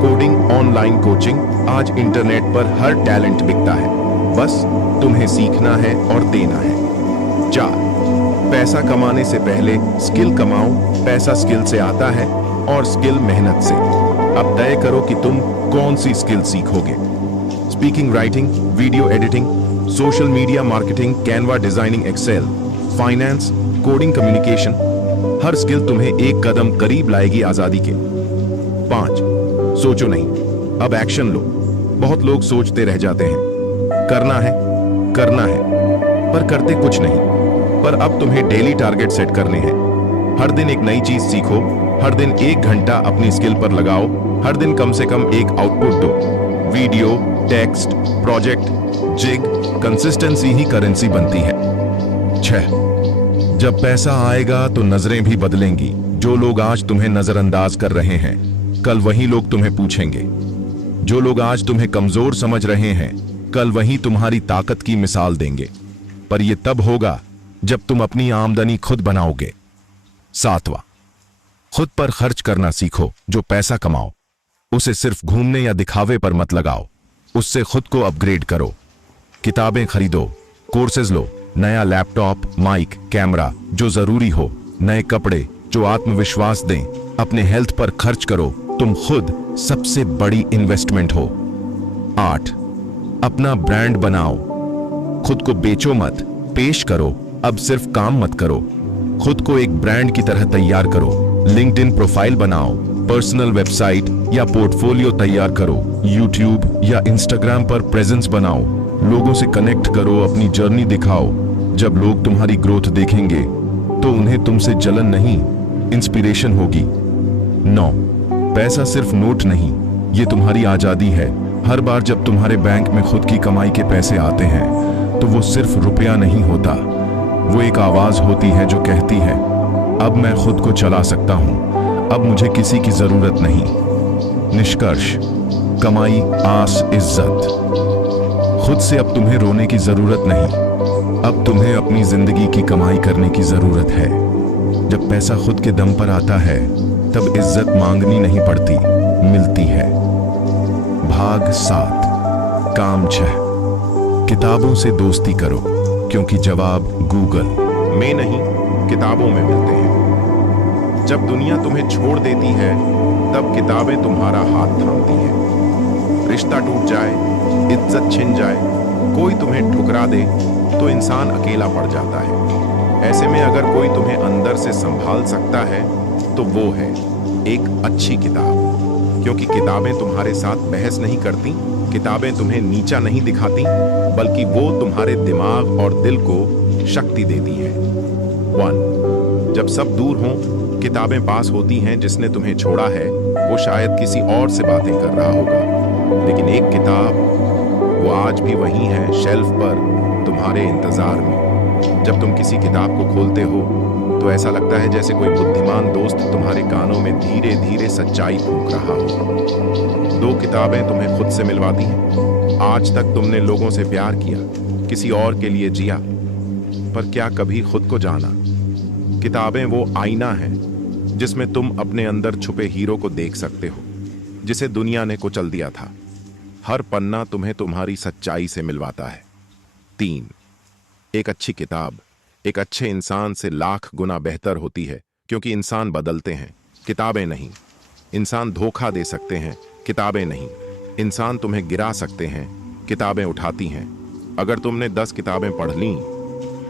coding, online coaching. आज इंटरनेट पर हर टैलेंट बिकता है, बस तुम्हें सीखना है और देना है। 4, पैसा कमाने से पहले स्किल कमाओ। पैसा स्किल से आता है और स्किल मेहनत से। अब तय करो कि तुम कौन सी स्किल सीखोगे। Speaking, writing, video editing, social media marketing, Canva designing, Excel, finance, coding, communication. हर स्किल तुम्हें एक कदम करीब लाएगी आजादी के। 5, सोचो नहीं, अब एक्शन लो। बहुत लोग सोचते रह जाते हैं, करना है पर करते कुछ नहीं। पर अब तुम्हें डेली टारगेट सेट करने हैं। हर दिन एक नई चीज सीखो, हर दिन 1 घंटा अपनी स्किल पर लगाओ, हर दिन कम से कम एक आउटपुट दो। Video, text, project, gig. Consistency ही करेंसी बनती है। 6, जब पैसा आएगा तो नजरें भी बदलेंगी। जो लोग आज तुम्हें नजरअंदाज कर रहे हैं, कल वही लोग तुम्हें पूछेंगे। जो लोग आज तुम्हें कमजोर समझ रहे हैं, कल वही तुम्हारी ताकत की मिसाल देंगे। पर यह तब होगा जब तुम अपनी आमदनी खुद बनाओगे। 7वां, खुद पर खर्च करना सीखो। जो पैसा कमाओ उसे सिर्फ घूमने या दिखावे पर मत लगाओ, उससे खुद को अपग्रेड करो। किताबें खरीदो, कोर्सेज लो, नया लैपटॉप, माइक, कैमरा जो जरूरी हो, नए कपड़े जो आत्मविश्वास दें। अपने हेल्थ पर खर्च करो, तुम खुद सबसे बड़ी इन्वेस्टमेंट हो। 8, अपना ब्रांड बनाओ। खुद को बेचो मत, पेश करो। अब सिर्फ काम मत करो, खुद को एक ब्रांड की तरह तैयार करो। लिंक्डइन प्रोफाइल बनाओ, पर्सनल वेबसाइट या पोर्टफोलियो तैयार करो। यूट्यूब या इंस्टाग्राम पर प्रेजेंस बनाओ, लोगों से कनेक्ट करो, अपनी जर्नी दिखाओ। जब लोग तुम्हारी ग्रोथ देखेंगे तो उन्हें तुमसे जलन नहीं, इंस्पिरेशन होगी। 9, पैसा सिर्फ नोट नहीं, ये तुम्हारी आजादी है। हर बार जब तुम्हारे बैंक में खुद की कमाई के पैसे आते हैं तो वो सिर्फ रुपया नहीं होता, वो एक आवाज होती है जो कहती है, अब मैं खुद को चला सकता हूं, अब मुझे किसी की जरूरत नहीं। निष्कर्ष, कमाई, आस, इज्जत। खुद से अब तुम्हें रोने की जरूरत नहीं, अब तुम्हें अपनी जिंदगी की कमाई करने की जरूरत है। जब पैसा खुद के दम पर आता है तब इज्जत मांगनी नहीं पड़ती, मिलती है। भाग 7, काम 6, किताबों से दोस्ती करो, क्योंकि जवाब गूगल में नहीं, किताबों में मिलते हैं। जब दुनिया तुम्हें छोड़ देती है तब किताबें तुम्हारा हाथ थामती हैं। रिश्ता टूट जाए, इज्जत छिन जाए, कोई तुम्हें ठुकरा दे तो इंसान अकेला पड़ जाता है। ऐसे में अगर कोई तुम्हें अंदर से संभाल सकता है तो वो है एक अच्छी किताब। क्योंकि किताबें तुम्हारे साथ बहस नहीं करती, किताबें तुम्हें नीचा नहीं दिखाती, बल्कि वो तुम्हारे दिमाग और दिल को शक्ति देती है। 1, जब सब दूर हों, किताबें पास होती हैं। जिसने तुम्हें छोड़ा है वो शायद किसी और से बातें कर रहा होगा, लेकिन एक किताब, वो आज भी वहीं है, शेल्फ पर, तुम्हारे इंतजार में। जब तुम किसी किताब को खोलते हो तो ऐसा लगता है जैसे कोई बुद्धिमान दोस्त तुम्हारे कानों में धीरे धीरे सच्चाई फूंक रहा हो। 2 किताबें तुम्हें खुद से मिलवाती हैं। आज तक तुमने लोगों से प्यार किया, किसी और के लिए जिया, पर क्या कभी खुद को जाना? किताबें वो आईना है जिसमें तुम अपने अंदर छुपे हीरो को देख सकते हो, जिसे दुनिया ने कुचल दिया था। हर पन्ना तुम्हें तुम्हारी सच्चाई से मिलवाता है। 3, एक अच्छी किताब एक अच्छे इंसान से लाख गुना बेहतर होती है, क्योंकि इंसान बदलते हैं, किताबें नहीं। इंसान धोखा दे सकते हैं, किताबें नहीं। इंसान तुम्हें गिरा सकते हैं, किताबें उठाती हैं। अगर तुमने 10 किताबें पढ़ लीं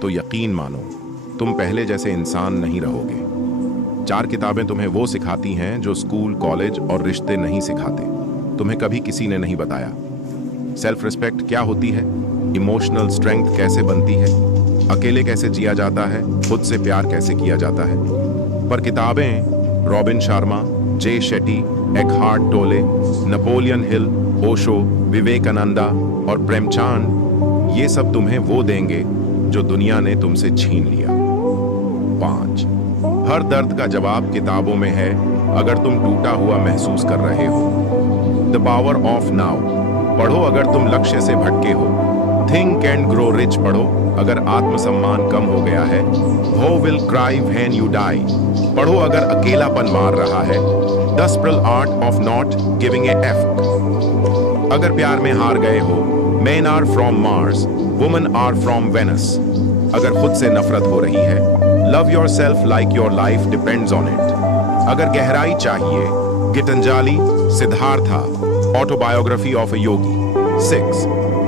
तो यकीन मानो तुम पहले जैसे इंसान नहीं रहोगे। 4 किताबें तुम्हें वो सिखाती हैं जो स्कूल, कॉलेज और रिश्ते नहीं सिखाते, तुम्हें कभी किसी ने नहीं बताया। सेल्फ रिस्पेक्ट क्या होती है, इमोशनल स्ट्रेंथ कैसे बनती है, अकेले कैसे जिया जाता है, खुद से प्यार कैसे किया जाता है। पर किताबें रॉबिन शर्मा, जे शेट्टी, एकहार्ट टोले, नेपोलियन हिल, ओशो, विवेकानंदा और प्रेमचंद, ये सब तुम्हें वो देंगे जो दुनिया ने तुमसे छीन लिया। 5, हर दर्द का जवाब किताबों में है, अगर तुम टूटा हुआ महसूस कर रहे हो। द पावर ऑफ नाउ पढ़ो अगर तुम लक्ष्य से भटके हो। थिंक एंड ग्रो रिच पढ़ो अगर आत्मसम्मान कम हो गया है। वो will cry when you die पढ़ो अगर अकेलापन मार रहा है। The spiritual art of not giving a F अगर प्यार में हार गए हो। Men are from Mars, women are from Venus अगर खुद से नफरत हो रही है। Love yourself like your life depends on it अगर गहराई चाहिए। Gitanjali, Siddhartha, autobiography of a yogi. 6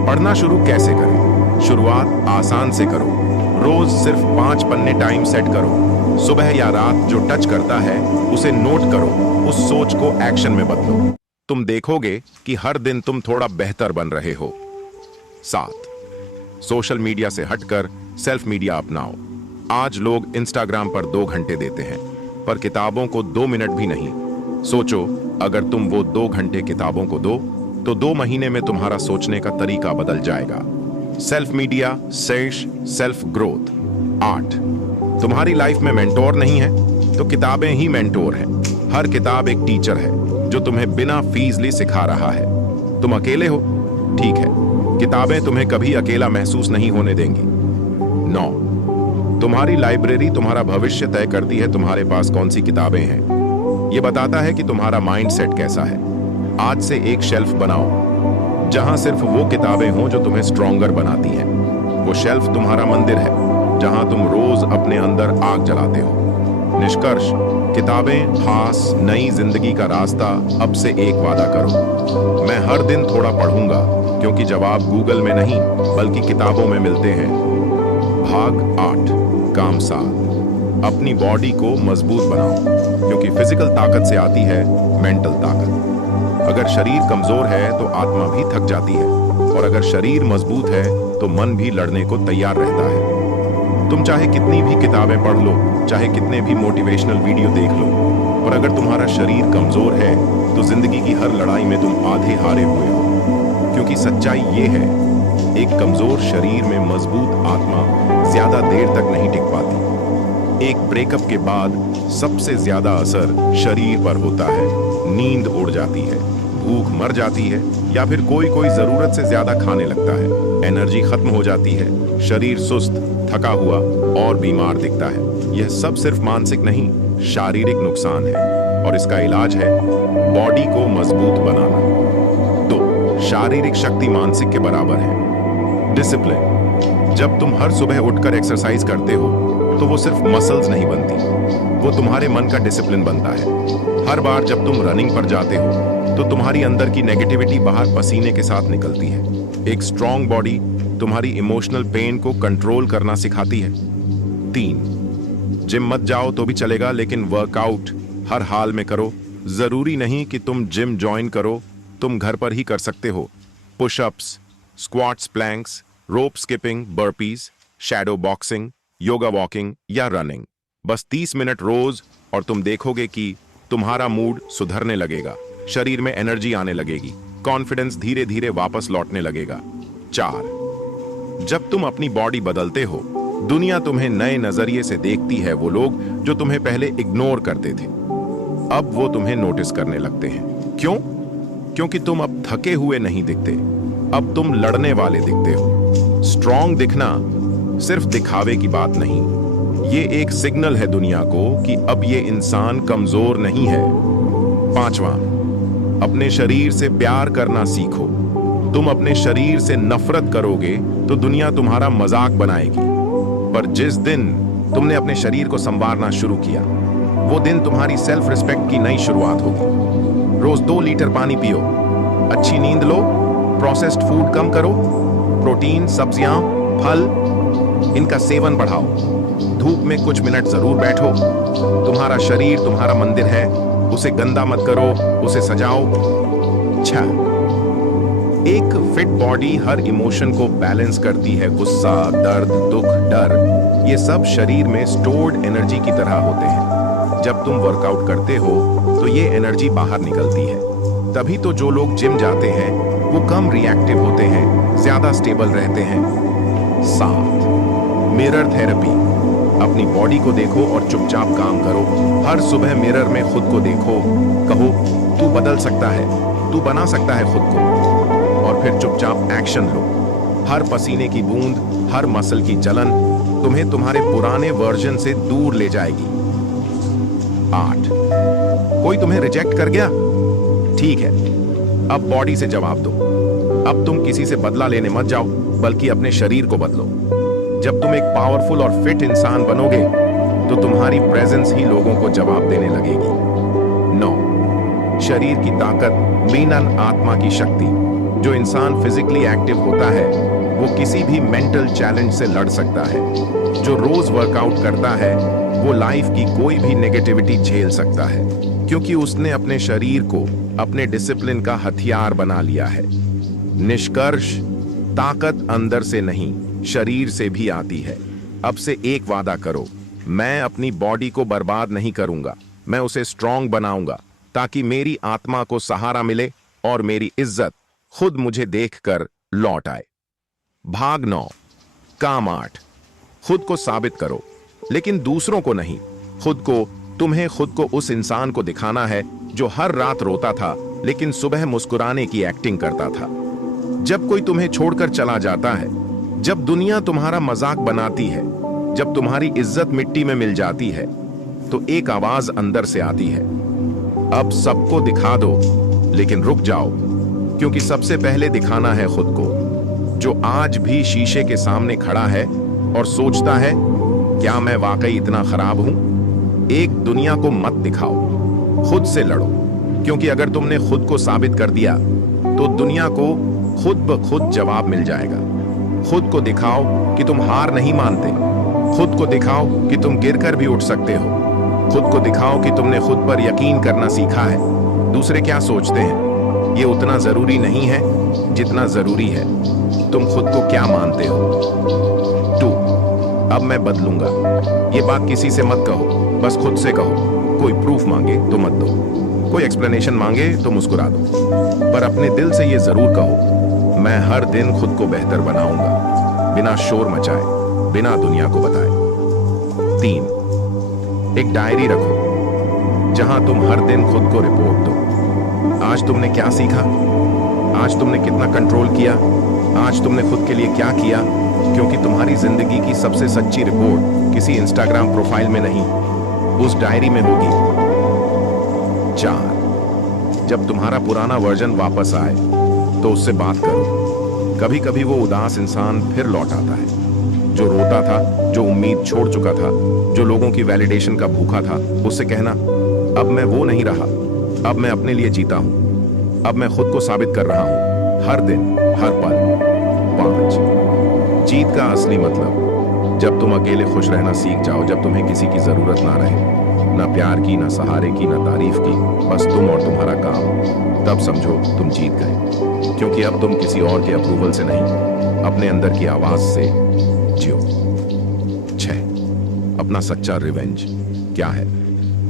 पढ़ना शुरू कैसे करें? शुरुआत आसान से करो। रोज सिर्फ 5 पन्ने टाइम सेट करो। सुबह या रात जो टच करता है उसे नोट करो, उस सोच को एक्शन में बदलो। तुम देखोगे कि हर दिन तुम थोड़ा बेहतर बन रहे हो। 7 सोशल मीडिया से हटकर सेल्फ मीडिया अपनाओ। आज लोग इंस्टाग्राम पर 2 घंटे देते हैं, पर किताबों को 2 मिनट भी नहीं। सोचो, अगर तुम वो 2 घंटे किताबों को दो तो 2 महीने में तुम्हारा सोचने का तरीका बदल जाएगा। Self media sash self growth. 8 तुम्हारी लाइफ में मेंटोर नहीं है तो किताबें ही मेंटोर हैं। हर किताब एक टीचर है जो तुम्हें बिना फीस लिए सिखा रहा है। तुम अकेले हो, ठीक है, किताबें तुम्हें कभी अकेला महसूस नहीं होने देंगी। 9 तुम्हारी लाइब्रेरी तुम्हारा भविष्य तय करती है। तुम्हारे पास कौन सी किताबें हैं ये बताता है कि तुम्हारा माइंड सेट कैसा है। आज से एक शेल्फ बनाओ जहां सिर्फ वो किताबें हों जो तुम्हें स्ट्रॉन्गर बनाती हैं। वो शेल्फ तुम्हारा मंदिर है जहां तुम रोज अपने अंदर आग जलाते हो। निष्कर्ष, किताबें खास नई जिंदगी का रास्ता। अब से एक वादा करो, मैं हर दिन थोड़ा पढ़ूंगा क्योंकि जवाब गूगल में नहीं बल्कि किताबों में मिलते हैं। भाग 8 काम 7 अपनी बॉडी को मजबूत बनाओ क्योंकि फिजिकल ताकत से आती है मेंटल ताकत। अगर शरीर कमजोर है तो आत्मा भी थक जाती है और अगर शरीर मजबूत है तो मन भी लड़ने को तैयार रहता है। तुम चाहे कितनी भी किताबें पढ़ लो, चाहे कितने भी मोटिवेशनल वीडियो देख लो, पर अगर तुम्हारा शरीर कमजोर है तो जिंदगी की हर लड़ाई में तुम आधे हारे हुए हो। क्योंकि सच्चाई ये है, एक कमजोर शरीर में मजबूत आत्मा ज्यादा देर तक नहीं टिक पाती। एक ब्रेकअप के बाद सबसे ज्यादा असर शरीर पर होता है। नींद उड़ जाती है, भूख मर जाती है या फिर कोई जरूरत से ज्यादा खाने लगता है। एनर्जी खत्म हो जाती है, शरीर सुस्त, थका हुआ और बीमार दिखता है। यह सब सिर्फ मानसिक नहीं, शारीरिक नुकसान है और इसका इलाज है बॉडी को मजबूत बनाना। तो शारीरिक शक्ति मानसिक के बराबर है। डिसिप्लिन, जब तुम हर सुबह उठकर एक्सरसाइज करते हो तो वो सिर्फ मसल्स नहीं बनती, वो तुम्हारे मन का डिसिप्लिन बनता है। हर बार जब तुम रनिंग पर जाते हो तो तुम्हारी अंदर की नेगेटिविटी बाहर पसीने के साथ निकलती है। एक स्ट्रॉन्ग बॉडी तुम्हारी इमोशनल पेन को कंट्रोल करना सिखाती है। 3 जिम मत जाओ तो भी चलेगा, लेकिन वर्कआउट हर हाल में करो। जरूरी नहीं कि तुम जिम ज्वाइन करो, तुम घर पर ही कर सकते हो। Pushups, squats, planks, rope skipping, burpees, shadow boxing, yoga walking या रनिंग। बस 30 मिनट रोज और तुम देखोगे कि तुम्हारा मूड सुधरने लगेगा, शरीर में एनर्जी आने लगेगी, कॉन्फिडेंस धीरे धीरे वापस लौटने लगेगा। 4 जब तुम अपनी बॉडी बदलते हो, दुनिया तुम्हें नए नजरिए से देखती है। वो लोग जो तुम्हें पहले इग्नोर करते थे, अब वो तुम्हें नोटिस करने लगते हैं। क्यों? क्योंकि तुम अब थके हुए नहीं दिखते, अब तुम लड़ने वाले दिखते हो। स्ट्रॉन्ग दिखना सिर्फ दिखावे की बात नहीं, ये एक सिग्नल है दुनिया को कि अब ये इंसान कमजोर नहीं है। 5वां, अपने शरीर से प्यार करना सीखो। तुम अपने शरीर से नफरत करोगे तो दुनिया तुम्हारा मजाक बनाएगी, पर जिस दिन तुमने अपने शरीर को संवारना शुरू किया, वो दिन तुम्हारी सेल्फ रिस्पेक्ट की नई शुरुआत होगी। रोज 2 लीटर पानी पियो, अच्छी नींद लो, प्रोसेस्ड फूड कम करो, प्रोटीन, सब्जियां, फल, इनका सेवन बढ़ाओ। धूप में कुछ मिनट जरूर बैठो। तुम्हारा शरीर तुम्हारा मंदिर है, उसे गंदा मत करो, उसे सजाओ। 6 एक फिट बॉडी हर इमोशन को बैलेंस करती है। गुस्सा, दर्द, दुख, डर, ये सब शरीर में स्टोर्ड एनर्जी की तरह होते हैं। जब तुम वर्कआउट करते हो तो ये एनर्जी बाहर निकलती है। तभी तो जो लोग जिम जाते हैं वो कम रिएक्टिव होते हैं, ज्यादा स्टेबल रहते हैं। 7 मिरर थेरेपी, अपनी बॉडी को देखो और चुपचाप काम करो। हर सुबह मिरर में खुद को देखो, कहो तू बदल सकता है, तू बना सकता है खुद को, और फिर चुपचाप एक्शन लो। हर पसीने की बूंद, हर मसल की जलन तुम्हें तुम्हारे पुराने वर्जन से दूर ले जाएगी। 8, कोई तुम्हें रिजेक्ट कर गया? ठीक है, अब बॉडी से जवाब दो। अब तुम किसी से बदला लेने मत जाओ, बल्कि अपने शरीर को बदलो। जब तुम एक पावरफुल और फिट इंसान बनोगे तो तुम्हारी प्रेजेंस ही लोगों को जवाब देने लगेगी। 9, शरीर की ताकत मीनन आत्मा की शक्ति। जो इंसान फिजिकली एक्टिव होता है वो किसी भी मेंटल चैलेंज से लड़ सकता है। जो रोज वर्कआउट करता है वो लाइफ की कोई भी नेगेटिविटी झेल सकता है, क्योंकि उसने अपने शरीर को अपने डिसिप्लिन का हथियार बना लिया है। निष्कर्ष, ताकत अंदर से नहीं, शरीर से भी आती है। अब से एक वादा करो, मैं अपनी बॉडी को बर्बाद नहीं करूंगा, मैं उसे स्ट्रांग बनाऊंगा ताकि मेरी आत्मा को सहारा मिले और मेरी इज्जत खुद मुझे देखकर लौट आए। भाग 9, काम 8, खुद को साबित करो, लेकिन दूसरों को नहीं, खुद को। तुम्हें खुद को उस इंसान को दिखाना है जो हर रात रोता था लेकिन सुबह मुस्कुराने की एक्टिंग करता था। जब कोई तुम्हें छोड़कर चला जाता है, जब दुनिया तुम्हारा मजाक बनाती है, जब तुम्हारी इज्जत मिट्टी में मिल जाती है, तो एक आवाज अंदर से आती है, अब सबको दिखा दो, लेकिन रुक जाओ, क्योंकि सबसे पहले दिखाना है खुद को। जो आज भी शीशे के सामने खड़ा है और सोचता है क्या मैं वाकई इतना खराब हूं, एक दुनिया को मत दिखाओ, खुद से लड़ो, क्योंकि अगर तुमने खुद को साबित कर दिया तो दुनिया को खुद ब खुद जवाब मिल जाएगा। खुद को दिखाओ कि तुम हार नहीं मानते, खुद को दिखाओ कि तुम गिरकर भी उठ सकते हो, खुद को दिखाओ कि तुमने खुद पर यकीन करना सीखा है। दूसरे क्या सोचते हैं ये उतना जरूरी नहीं है जितना जरूरी है तुम खुद को क्या मानते हो। 2, अब मैं बदलूंगा। ये बात किसी से मत कहो, बस खुद से कहो। कोई प्रूफ मांगे तो मत दो, कोई एक्सप्लेनेशन मांगे तो मुस्कुरा दो, पर अपने दिल से ये जरूर कहो, मैं हर दिन खुद को बेहतर बनाऊंगा, बिना शोर मचाए, बिना दुनिया को बताए। 3, एक डायरी रखो जहां तुम हर दिन खुद को रिपोर्ट दो। आज तुमने क्या सीखा, आज तुमने कितना कंट्रोल किया, आज तुमने खुद के लिए क्या किया, क्योंकि तुम्हारी जिंदगी की सबसे सच्ची रिपोर्ट किसी इंस्टाग्राम प्रोफाइल में नहीं, उस डायरी में होगी। 4, जब तुम्हारा पुराना वर्जन वापस आए तो उससे बात करो। कभी कभी वो उदास इंसान फिर लौट आता है, जो रोता था, जो उम्मीद छोड़ चुका था, जो लोगों की वैलिडेशन का भूखा था। उससे कहना, अब मैं वो नहीं रहा, अब मैं अपने लिए जीता हूं, अब मैं खुद को साबित कर रहा हूं, हर दिन, हर पल। 5, जीत का असली मतलब, जब तुम अकेले खुश रहना सीख जाओ, जब तुम्हें किसी की जरूरत ना रहे, ना प्यार की, ना सहारे की, ना तारीफ की, बस तुम और तुम्हारा काम, तब समझो तुम जीत गए, क्योंकि अब तुम किसी और के अप्रूवल से नहीं, अपने अंदर की आवाज से जियो। 6, अपना सच्चा रिवेंज क्या है?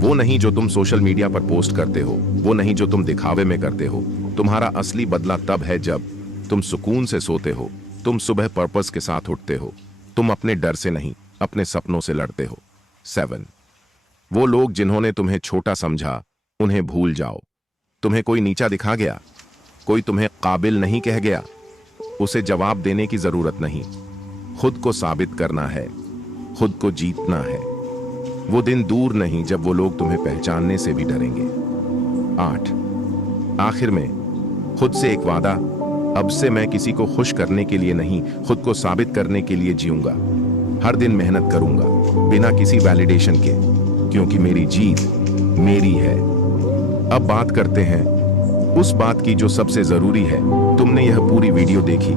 वो नहीं जो तुम सोशल मीडिया पर पोस्ट करते हो, वो नहीं जो तुम दिखावे में करते हो। तुम्हारा असली बदला तब है जब तुम सुकून से सोते हो, तुम सुबह पर्पस के साथ उठते हो, तुम अपने डर से नहीं, अपने सपनों से लड़ते हो। 7, वो लोग जिन्होंने तुम्हें छोटा समझा, उन्हें भूल जाओ। तुम्हें कोई नीचा दिखा गया, कोई तुम्हें काबिल नहीं कह गया, उसे जवाब देने की जरूरत नहीं। खुद को साबित करना है, खुद को जीतना है। वो दिन दूर नहीं जब वो लोग तुम्हें पहचानने से भी डरेंगे। 8, आखिर में खुद से एक वादा, अब से मैं किसी को खुश करने के लिए नहीं, खुद को साबित करने के लिए जीऊंगा। हर दिन मेहनत करूंगा बिना किसी वैलिडेशन के, क्योंकि मेरी जीत मेरी है। अब बात करते हैं उस बात की जो सबसे जरूरी है। तुमने यह पूरी वीडियो देखी,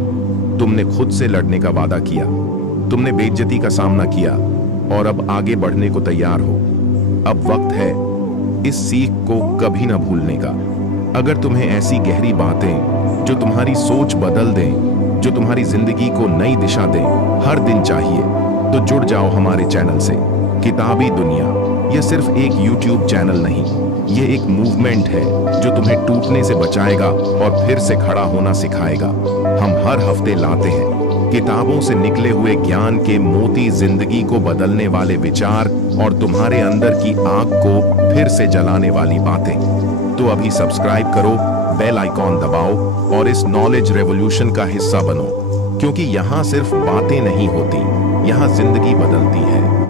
तुमने खुद से लड़ने का वादा किया, तुमने बेइज्जती का सामना किया और अब आगे बढ़ने को तैयार हो। अब वक्त है इस सीख को कभी ना भूलने का। अगर तुम्हें ऐसी गहरी बातें जो तुम्हारी सोच बदल दें, जो तुम्हारी जिंदगी को नई दिशा दें, हर दिन चाहिए, तो जुड़ जाओ हमारे चैनल से। किताबी दुनिया यह सिर्फ एक YouTube चैनल नहीं, ये एक मूवमेंट है जो तुम्हें टूटने से बचाएगा और फिर से खड़ा होना सिखाएगा। हम हर हफ्ते लाते हैं किताबों से निकले हुए ज्ञान के मोती, जिंदगी को बदलने वाले विचार और तुम्हारे अंदर की आग को फिर से जलाने वाली बातें। तो अभी सब्सक्राइब करो, बेल आइकॉन दबाओ और इस नॉलेज रेवोल्यूशन का हिस्सा बनो, क्योंकि यहाँ सिर्फ बातें नहीं होती, यहाँ जिंदगी बदलती है।